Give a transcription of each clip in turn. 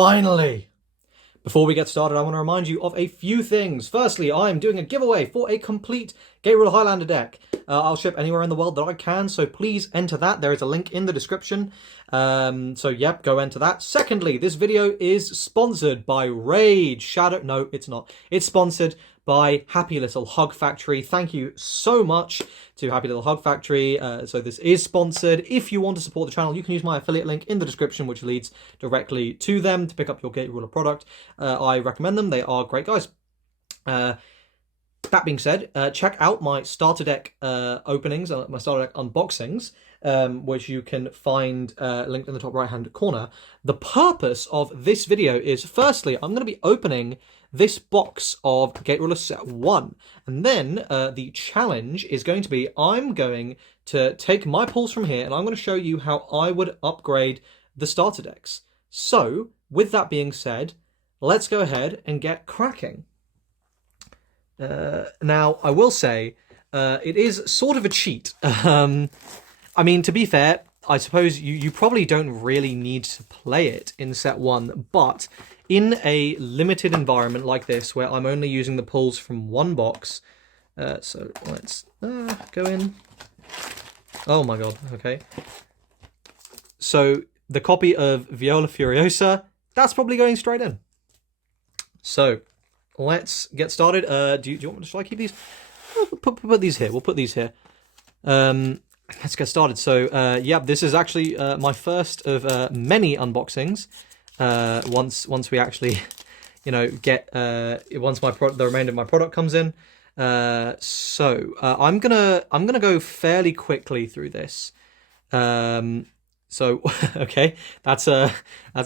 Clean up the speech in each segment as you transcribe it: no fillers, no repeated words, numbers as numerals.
Finally! Before we get started, I want to remind you of a few things. Firstly, I'm doing a giveaway for a complete Gate Ruler Highlander deck. I'll ship anywhere in the world that I can, so please enter that. There is a link in the description. So yep, go enter that. Secondly, this video is sponsored by Rage Shadow. No, it's not. It's sponsored by Happy Little Hug Factory. Thank you so much to Happy Little Hug Factory. So this is sponsored. If you want to support the channel, you can use my affiliate link in the description, which leads directly to them to pick up your Gate Ruler product. I recommend them. They are great guys. That being said, check out my starter deck openings, my starter deck unboxings, which you can find linked in the top right-hand corner. The purpose of this video is, firstly, I'm going to be opening this box of Gate Ruler Set 1. And then the challenge is going to be, I'm going to take my pulls from here, and I'm going to show you how I would upgrade the starter decks. So, with that being said, let's go ahead and get cracking. Now, I will say, it is sort of a cheat. I mean, to be fair, I suppose you probably don't really need to play it in set 1, but in a limited environment like this, where I'm only using the pulls from one box, so let's go in. Oh my god, okay. So, the copy of Viola Furiosa, that's probably going straight in. So, let's get started. Do you want me to, shall I keep these? We'll put these here. We'll put these here. Let's get started. So, yeah, this is actually my first of many unboxings. Once we actually, you know, get once the remainder of my product comes in. So I'm gonna go fairly quickly through this. So okay, that's a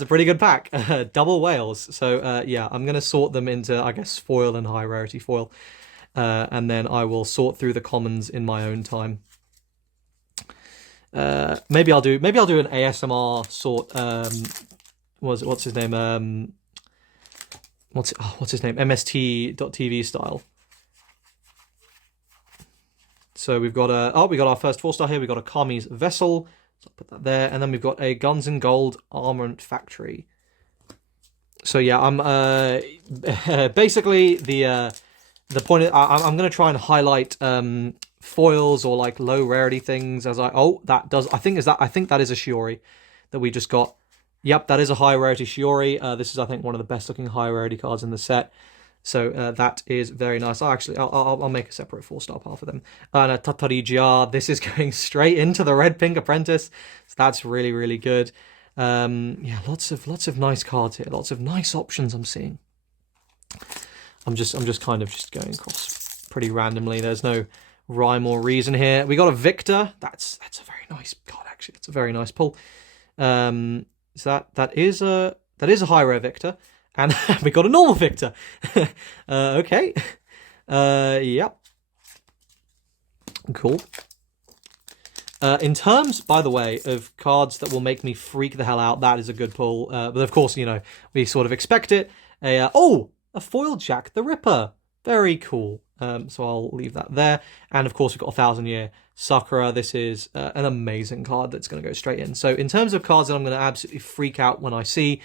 pretty good pack. Double whales. So yeah, I'm gonna sort them into, I guess, foil and high rarity foil, and then I will sort through the commons in my own time. Maybe I'll do an ASMR sort. What's his name? What's his name? MST.TV style. So we've got we got our first 4-star here. We've got a Kami's Vessel. So I'll put that there, and then we've got a Guns and Gold Armament Factory. So yeah, I'm basically the point. I'm going to try and highlight foils or like low rarity things as I think that is a Shiori that we just got. Yep, that is a high rarity Shiori. This is, I think, one of the best looking high rarity cards in the set. So that is very nice. I'll make a separate 4-star pile for them. And a Tatarigia. This is going straight into the red pink Apprentice. So that's really, really good. Yeah, lots of nice cards here. Lots of nice options I'm seeing. I'm just kind of just going across pretty randomly. There's no rhyme or reason here. We got a Victor. That's a very nice card, actually. It's a very nice pull. So that is a high rare Victor, and we got a normal Victor. Okay, yep, cool. In terms, by the way, of cards that will make me freak the hell out, that is a good pull. But of course, you know, we sort of expect it. A foil Jack the Ripper, very cool. So I'll leave that there. And of course, we've got a 1000-year Sakura. This is an amazing card that's going to go straight in. So in terms of cards that I'm going to absolutely freak out when I see,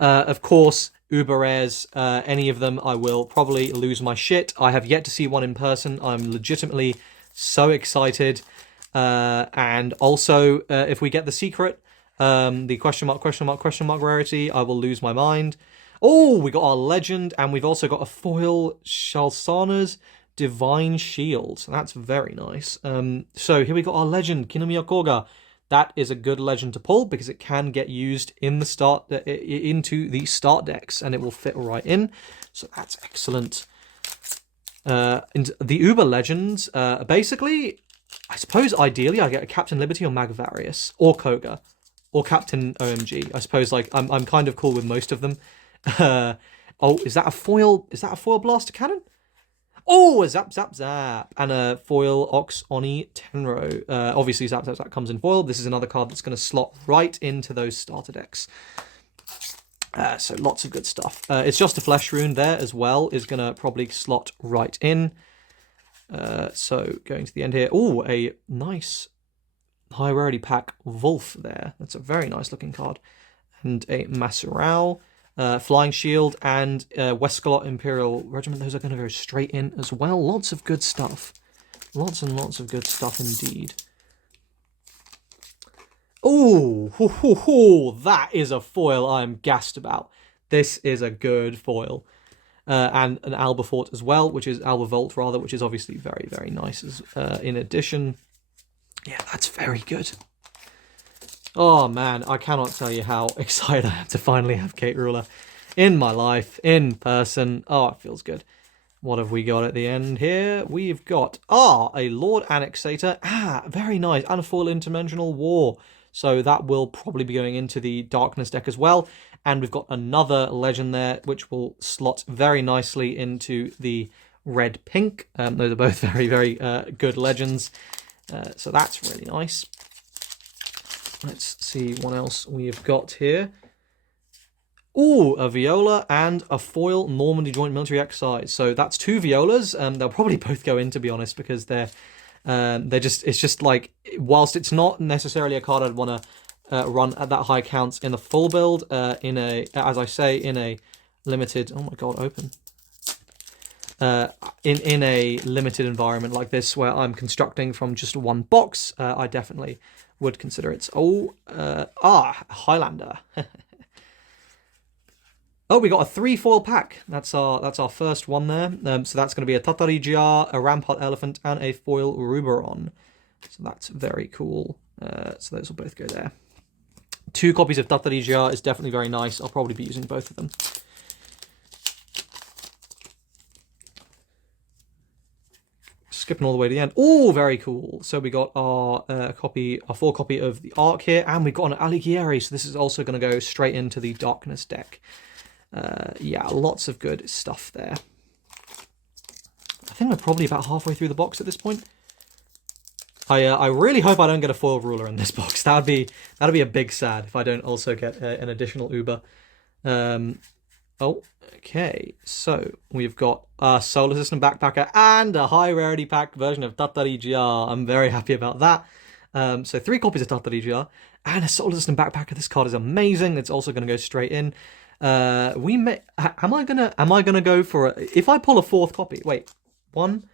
of course, Uber Rares, any of them, I will probably lose my shit. I have yet to see one in person. I'm legitimately so excited. And also, if we get the secret, the question mark rarity, I will lose my mind. Oh, we got our legend, and we've also got a foil Shalsana's Divine Shield. That's very nice. So here we got our legend, Kinomiya Koga. That is a good legend to pull because it can get used in the into the start decks, and it will fit right in. So that's excellent. And the Uber legends, basically, I suppose ideally I get a Captain Liberty or Magvarius or Koga or Captain OMG. I suppose like I'm kind of cool with most of them. Oh, is that a foil? Is that a foil blaster cannon? Oh, a Zap Zap Zap and a foil Ox Oni Tenro. Obviously, Zap Zap Zap comes in foil. This is another card that's going to slot right into those starter decks. So lots of good stuff. It's just a Flesh Rune there as well is going to probably slot right in. So going to the end here. Oh, a nice high rarity pack Wolf there. That's a very nice looking card. And a Masurao. Flying Shield, and Wescalot Imperial Regiment. Those are going to go straight in as well. Lots of good stuff. Lots and lots of good stuff indeed. Oh, that is a foil I'm gassed about. This is a good foil. And an AiboFort as well, which is AiboVolt rather, which is obviously very, very nice. In addition, yeah, that's very good. Oh man, I cannot tell you how excited I am to finally have Kate Ruler in my life, in person. Oh, it feels good. What have we got at the end here? We've got, a Lord Annexator. Very nice. And a foil Interdimensional War. So that will probably be going into the Darkness deck as well. And we've got another legend there, which will slot very nicely into the red-pink. Those are both very, very good legends. So that's really nice. Let's see what else we've got here. Ooh, a Viola and a foil Normandy Joint Military Exercise. So that's two Violas. They'll probably both go in, to be honest, because they're just, it's just like, whilst it's not necessarily a card I'd want to run at that high counts in a full build, in a, as I say, in a limited, oh my god, open. In a limited environment like this, where I'm constructing from just one box, I definitely would consider it. Highlander. Oh, we got a 3 foil pack. That's our first one there. So that's going to be a Tatari Jar, a Rampart Elephant, and a foil Ruberon. So that's very cool. So those will both go there. 2 copies of Tatari Jar is definitely very nice. I'll probably be using both of them. Skipping all the way to the end. Oh, very cool. So we got our full copy of the Arc here, and we've got an Alighieri. So this is also going to go straight into the Darkness deck. Yeah, lots of good stuff there. I think we're probably about halfway through the box at this point. I really hope I don't get a foil ruler in this box. That'd be a big sad if I don't also get an additional Uber. Okay, so we've got a Solar System Backpacker and a high rarity pack version of Tatari Jar. I'm very happy about that. So 3 copies of Tatari Jar and a Solar System Backpacker. This card is amazing. It's also going to go straight in. Am I gonna go for if I pull a 4th copy? Wait, 1,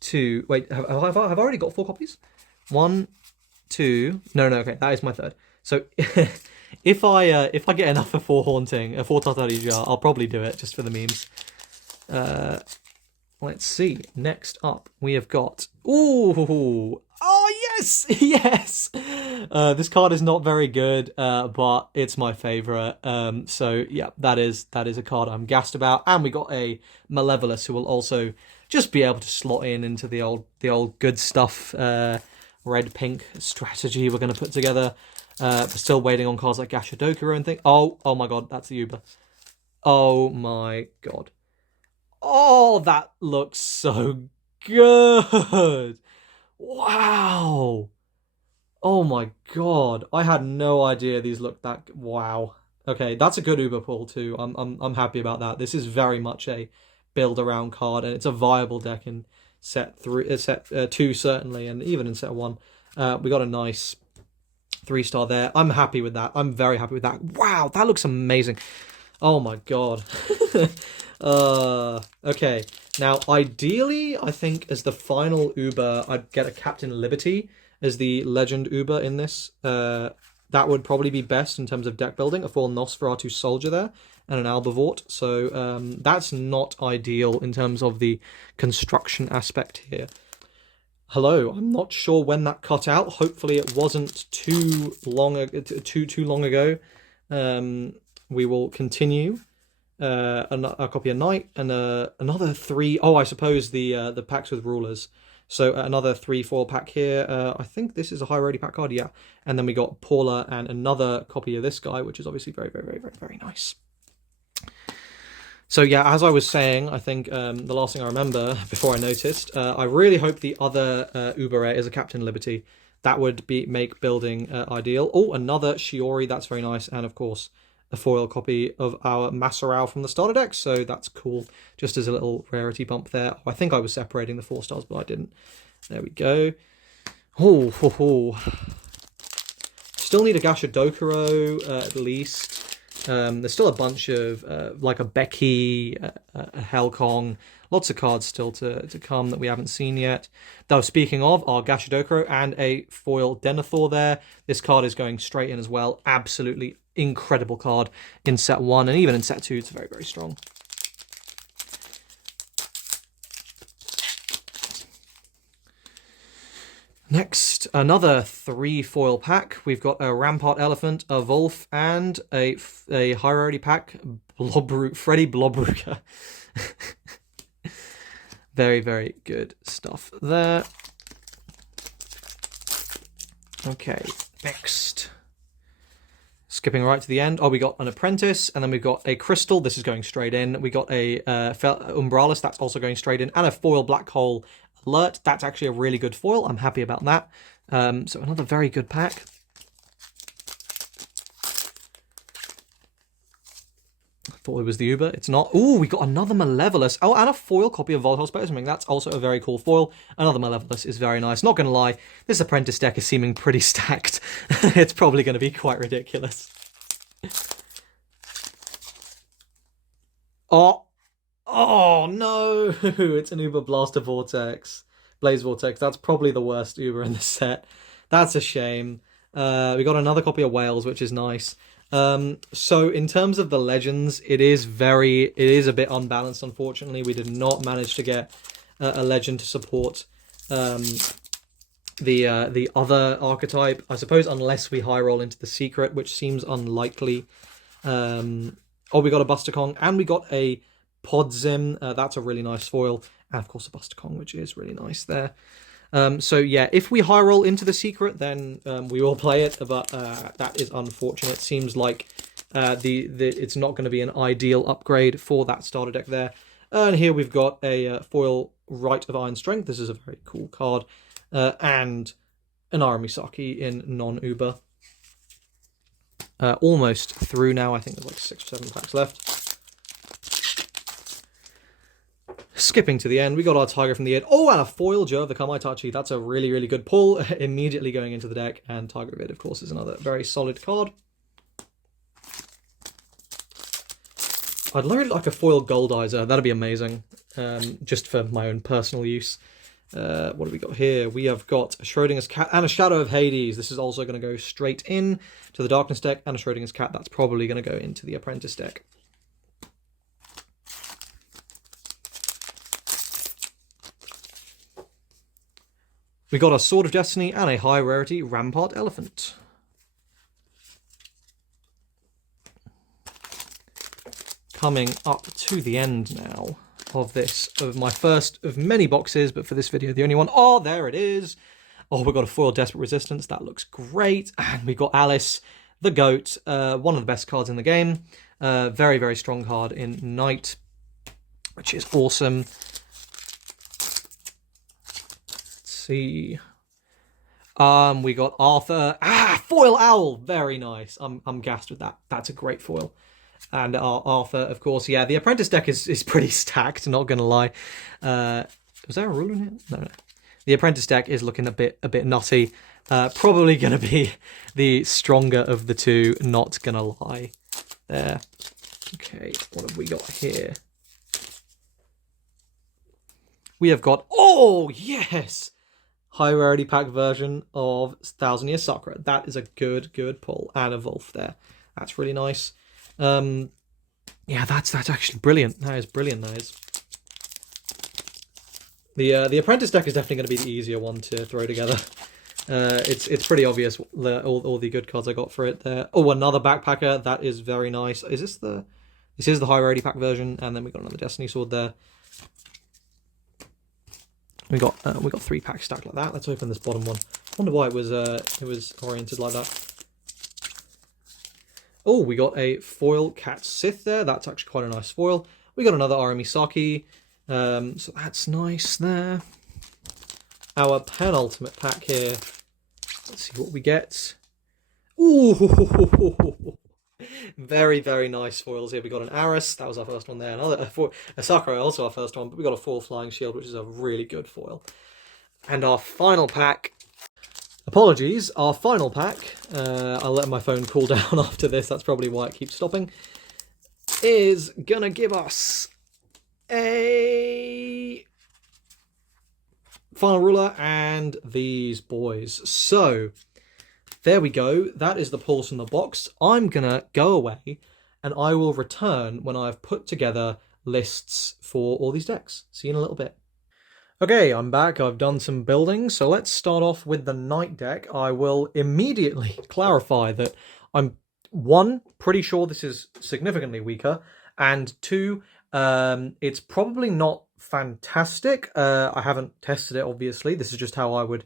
2. Wait, have I already got 4 copies? 1, 2. No, okay, that is my 3rd. So if I get enough for 4 Haunting, 4 Tatari Jar, I'll probably do it just for the memes. Let's see. Next up, we have got yes, yes. This card is not very good, but it's my favorite. So yeah, that is a card I'm gassed about. And we got a Malevolus who will also just be able to slot into the old good stuff. Red pink strategy we're going to put together. We're still waiting on cards like Gashadokuro and things. Oh my god, that's the Uber. Oh my god. Oh, that looks so good. Wow. Oh my god. I had no idea these looked that good. Wow. Okay, that's a good Uber pull too. I'm happy about that. This is very much a build around card, and it's a viable deck in set 2 certainly, and even in set 1. We got a nice 3-star there. I'm happy with that. I'm very happy with that. Wow, that looks amazing. Oh my god. Okay. Now, ideally, I think as the final Uber, I'd get a Captain Liberty as the legend Uber in this. That would probably be best in terms of deck building. A full Nosferatu Soldier there and an AiboVort. So that's not ideal in terms of the construction aspect here. Hello, I'm not sure when that cut out. Hopefully it wasn't too long ago. We will continue. A copy of Knight and another 3. Oh, I suppose the packs with rulers. So another 3-4 pack here. I think this is a high rarity pack card, yeah. And then we got Paula and another copy of this guy, which is obviously very, very, very, very, very nice. So yeah, as I was saying, I think the last thing I remember before I noticed, I really hope the other Uber Rare is a Captain Liberty. That would make building ideal. Oh, another Shiori, that's very nice. And of course, a foil copy of our Maserau from the starter deck, so that's cool. Just as a little rarity bump there. I think I was separating the 4 stars, but I didn't. There we go. Oh. Still need a Gashadokuro at least. There's still a bunch of like a Becky, a Helkong, lots of cards still to come that we haven't seen yet. Though speaking of, our Gashadokuro and a foil Denethor there. This card is going straight in as well. Absolutely incredible card in set 1 and even in set 2. It's very, very strong. Next, another 3 foil pack. We've got a Rampart Elephant, a Wolf, and a high rarity pack, Freddy Blobruger. Very, very good stuff there. Okay, next. Skipping right to the end. Oh, we got an Apprentice, and then we've got a Crystal. This is going straight in. We got a Umbralis. That's also going straight in. And a foil Black Hole Alert. That's actually a really good foil. I'm happy about that. So another very good pack. I thought it was the Uber. It's not. Oh, we got another Malevolus. Oh, and a foil copy of Volatile Space. I mean, that's also a very cool foil. Another Malevolus is very nice. Not going to lie, this Apprentice deck is seeming pretty stacked. It's probably going to be quite ridiculous. Oh no! It's an Uber Blaster Vortex. Blaze Vortex. That's probably the worst Uber in the set. That's a shame. We got another copy of Whales, which is nice. So in terms of the legends, it is a bit unbalanced, unfortunately. We did not manage to get a legend to support the other archetype, I suppose, unless we high roll into the secret, which seems unlikely. Oh, we got a Buster Kong, and we got a Podzim. That's a really nice foil, and of course a Buster Kong, which is really nice there. So yeah, if we high roll into the secret, then we will play it, but that is unfortunate. It seems like it's not going to be an ideal upgrade for that starter deck there. And here we've got a foil Rite of Iron Strength. This is a very cool card, and an Aramisaki in non-Uber. Almost through now. I think there's like 6 or 7 packs left. Skipping to the end, we got our Tiger from the Id. Oh, and a foil Joe of the Kamaitachi. That's a really, really good pull. Immediately going into the deck. And Tiger of Id, of course, is another very solid card. I'd load like a foil Goldizer. That'd be amazing. Just for my own personal use. What do we got here? We have got a Schrodinger's Cat and a Shadow of Hades. This is also going to go straight in to the Darkness deck. And a Schrodinger's Cat. That's probably going to go into the Apprentice deck. We got a Sword of Destiny and a high rarity Rampart Elephant. Coming up to the end now of my first of many boxes, but for this video, the only one. Oh, there it is. Oh, we got a foil Desperate Resistance. That looks great. And we got Alice, the Goat, one of the best cards in the game. Very, very strong card in Knight, which is awesome. See, we got Arthur. Foil Owl, very nice. I'm gassed with that. That's a great foil. And Arthur, of course. Yeah, the Apprentice deck is pretty stacked. Not gonna lie. Was there a rule in it? No. The Apprentice deck is looking a bit nutty. Probably gonna be the stronger of the two. Not gonna lie. There. Okay, what have we got here? We have got. Oh yes. High rarity pack version of 1000 Year Sakura. That is a good pull. And a Wolf there. That's really nice. Yeah, that's actually brilliant. That is brilliant, that is. The Apprentice deck is definitely going to be the easier one to throw together. It's pretty obvious all the good cards I got for it there. Oh, another Backpacker. That is very nice. This is the high rarity pack version, and then we got another Destiny Sword there. We got 3 packs stacked like that. Let's open this bottom one. I wonder why it was oriented like that. Oh, we got a foil Cat Sith there. That's actually quite a nice foil. We got another Aramisaki. So that's nice there. Our penultimate pack here. Let's see what we get. Ooh, very, very nice foils here. We got an Aris, that was our first one there. A Sakura, also our first one, but we got a foil Flying Shield, which is a really good foil. And our final pack, Apologies, our final pack, I'll let my phone cool down after this, that's probably why it keeps stopping, is gonna give us a final ruler and these boys. So, there we go, that is the pulls from the box. I'm gonna go away and I will return when I've put together lists for all these decks. See you in a little bit. Okay, I'm back. I've done some building, so let's start off with the Knight deck. I will immediately clarify that I'm, one, pretty sure this is significantly weaker, and two, it's probably not fantastic. I haven't tested it, obviously. This is just how I would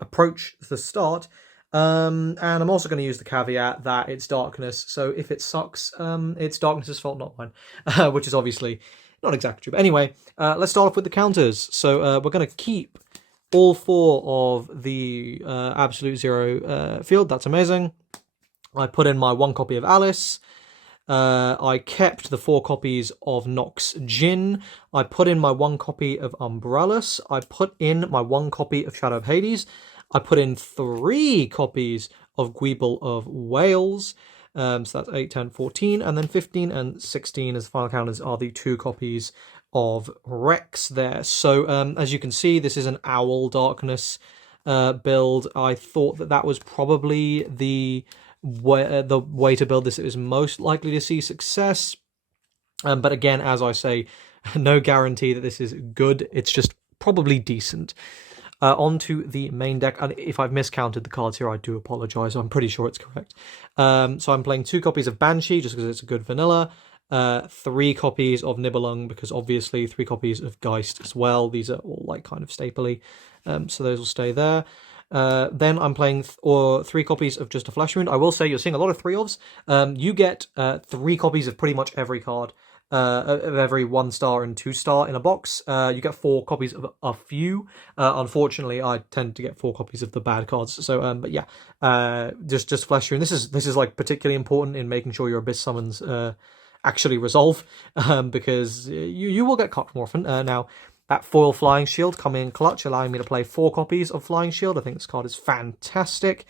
approach the start. And I'm also going to use the caveat that it's darkness, so if it sucks, it's darkness's fault, not mine, which is obviously not exactly true. But anyway, let's start off with the counters. So we're going to keep all 4 of the Absolute Zero field. That's amazing. I put in my 1 copy of Alice. I kept the 4 copies of Nox Jin. I put in my 1 copy of Umbrellus. I put in my 1 copy of Shadow of Hades. I put in 3 copies of Gweeble of Wales. So that's 8, 10, 14, and then 15 and 16 as the final counters are the 2 copies of Rex there. So as you can see, this is an Owl Darkness build. I thought that that was probably the way to build this. It was most likely to see success. But again, as I say, no guarantee that this is good. It's just probably decent. Onto the main deck, and if I've miscounted the cards here, I do apologise. I'm pretty sure it's correct. So I'm playing 2 copies of Banshee, just because it's a good vanilla. 3 copies of Nibelung, because obviously 3 copies of Geist as well. These are all like kind of stapley, so those will stay there. Then I'm playing 3 copies of Just a Flesh Wound. I will say you're seeing a lot of 3-ofs. You get 3 copies of pretty much every card. Of every 1-star and 2-star in a box. You get 4 copies of a few. Unfortunately, I tend to get 4 copies of the bad cards. So, but yeah, just Flesh Wound. This is like particularly important in making sure your Abyss summons actually resolve, because you will get cut more often. Now, that foil Flying Shield coming in clutch, allowing me to play 4 copies of Flying Shield. I think this card is fantastic.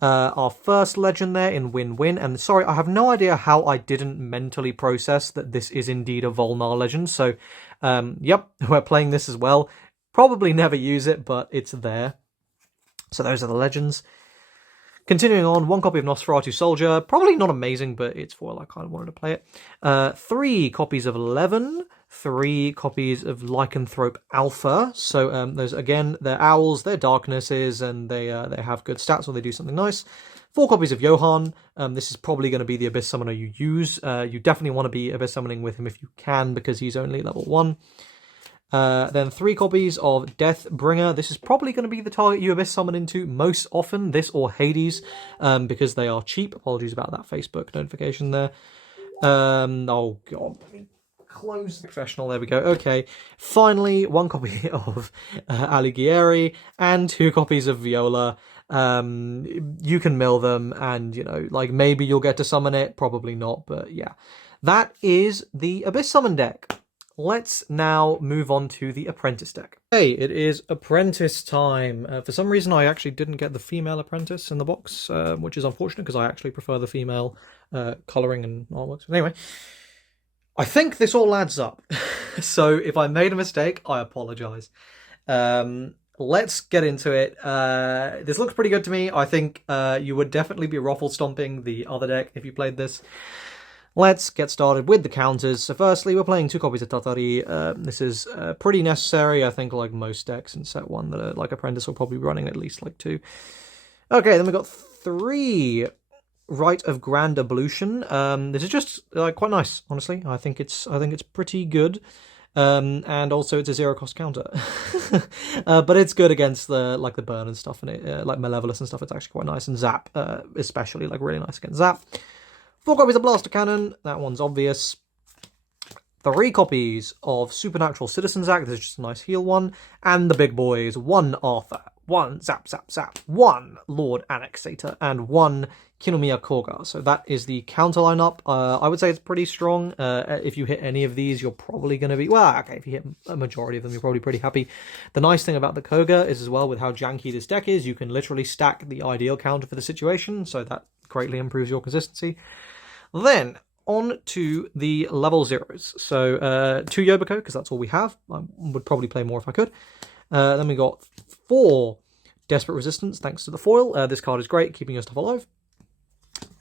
Our first legend there in Win-Win, and sorry, I have no idea how I didn't mentally process that this is indeed a Volnar legend, so yep, we're playing this as well. Probably never use it, but it's there. So those are the legends. Continuing on, 1 copy of Nosferatu Soldier, probably not amazing, but it's foil, I kind of wanted to play it. 3 copies of Levin, 3 copies of Lycanthrope Alpha. So those, again, they're owls, they're darknesses, and they have good stats when they do something nice. 4 copies of Johann. This is probably going to be the Abyss Summoner you use. You definitely want to be Abyss Summoning with him if you can, because he's only level 1. Then 3 copies of Deathbringer. This is probably going to be the target you Abyss Summon into most often, this or Hades, because they are cheap. Apologies about that Facebook notification there. Oh god, let me close the professional, there we go. Okay, finally, 1 copy of Alighieri and 2 copies of Viola. You can mill them, and, you know, like, maybe you'll get to summon it, probably not, but yeah. That is the Abyss Summon deck. Let's now move on to the Apprentice deck. Hey, it is Apprentice time. For some reason, I actually didn't get the female Apprentice in the box, which is unfortunate because I actually prefer the female colouring and artwork. Anyway, I think this all adds up. So if I made a mistake, I apologise. Let's get into it. This looks pretty good to me. I think you would definitely be ruffle stomping the other deck if you played this. Let's get started with the counters. So firstly, we're playing 2 copies of Tatari. This is pretty necessary, I think, like most decks in set 1 that are like Apprentice will probably be running at least like 2. Okay, then we've got 3 Rite of Grand Ablution. This is just quite nice, honestly. I think it's pretty good. And also it's a 0-cost counter. But it's good against the burn and stuff, and it like Malevolus and stuff. It's actually quite nice, and Zap especially, like, really nice against Zap. 4 copies of Blaster Cannon, that one's obvious. 3 copies of Supernatural Citizens Act, this is just a nice heal one. And the big boys, 1 Arthur. 1 Zap Zap Zap, 1 Lord Annexator, and 1 Kinomiya Koga. So that is the counter lineup. I would say it's pretty strong. If you hit any of these, you're probably going to be... Well, okay, if you hit a majority of them, you're probably pretty happy. The nice thing about the Koga is as well, with how janky this deck is, you can literally stack the ideal counter for the situation, so that greatly improves your consistency. Then, on to the level zeros. So, 2 Yobiko, because that's all we have. I would probably play more if I could. Then we got 4 Desperate Resistance, thanks to the foil. This card is great, keeping your stuff alive.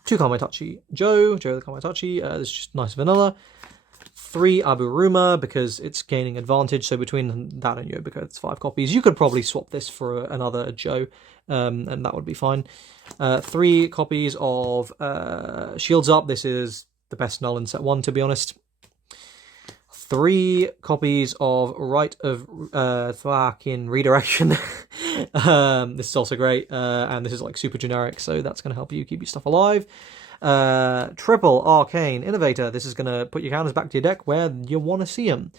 2 Kamaitachi Joe the Kamaitachi, this is just nice vanilla. 3 Aburuma, because it's gaining advantage, so between that and Yobiko, it's 5 copies. You could probably swap this for another Joe, and that would be fine. 3 copies of Shields Up, this is the best null in set 1, to be honest. 3 copies of Rite of fucking Redirection. This is also great, and this is like super generic, so that's going to help you keep your stuff alive. Triple Arcane Innovator. This is going to put your counters back to your deck where you want to see them.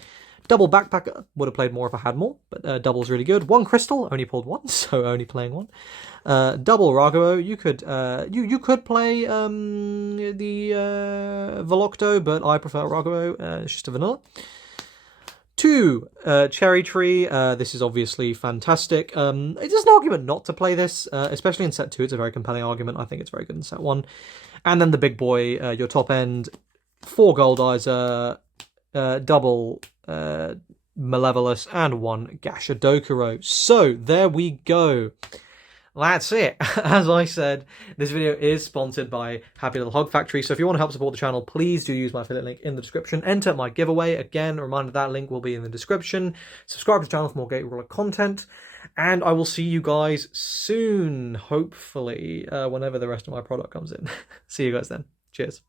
Double Backpacker. Would have played more if I had more, but double's really good. 1 Crystal. Only pulled 1, so only playing 1. Double Raguo. You could you could play the Volocto, but I prefer Raguo. It's just a vanilla. 2 Cherry Tree. This is obviously fantastic. It's an argument not to play this, especially in set 2. It's a very compelling argument. I think it's very good in set 1. And then the big boy, your top end, 4 Goldizer, double Malevolous, and 1 Gasha Dokuro. So there we go. That's it. As I said, this video is sponsored by Happy Little Hog Factory, so if you want to help support the channel, please do use my affiliate link in the description. Enter my giveaway. Again, a reminder that link will be in the description. Subscribe to the channel for more Gateway Ruler content, and I will see you guys soon, hopefully, whenever the rest of my product comes in. See you guys then. Cheers.